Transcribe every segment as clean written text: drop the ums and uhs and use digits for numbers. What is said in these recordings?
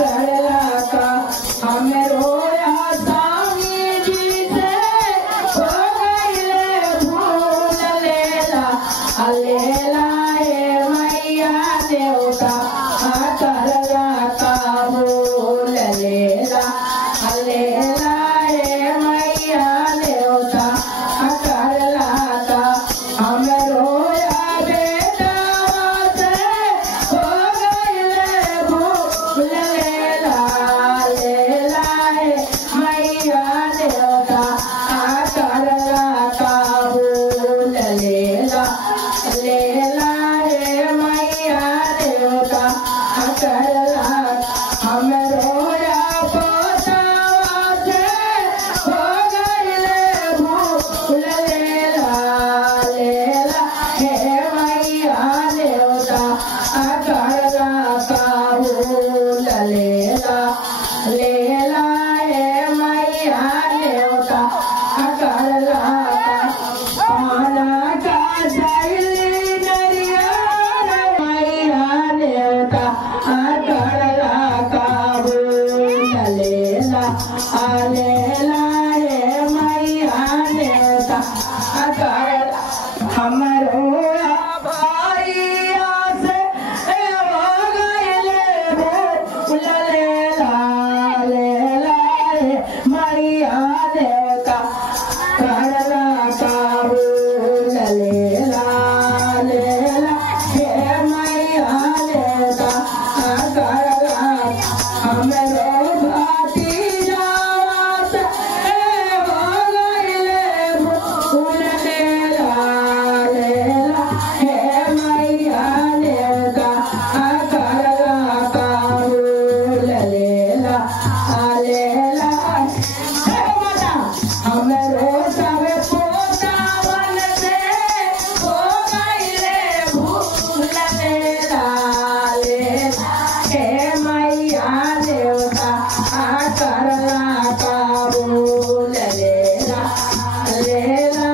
करला का हमें रोया स्वामी जी से हो गईले भूल लेला लेला मैया देवता करला का भूल लेला लेला मैया देवता करला का हमें रोया बेटा से हो गईले भूल लेला लेला मैया देवता करला का भूल लेला लेला मैया देवता करला हम रोया पोतावा से हो गईले भूल लेला लेला मैया देवता करला का भूल लेला लेला मैया देवता करला पाना का सैली नरिया मैया देवता करला का भूल लेला लेला मैया देवता करला हमरो भाइया से हो गईले भूल लेला लेला मैया देवता करला का भूल लेला लेला मैया देवता करला हमरो भतीजावा से हो गईले भूल लेला लेला मैया देवता करला का भूल लेला लेला हमरो सब पोतावन से हो गईले भूल लेला लेला मैया देवता करला का भूल लेला लेला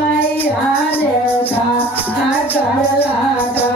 मैया देवता करला का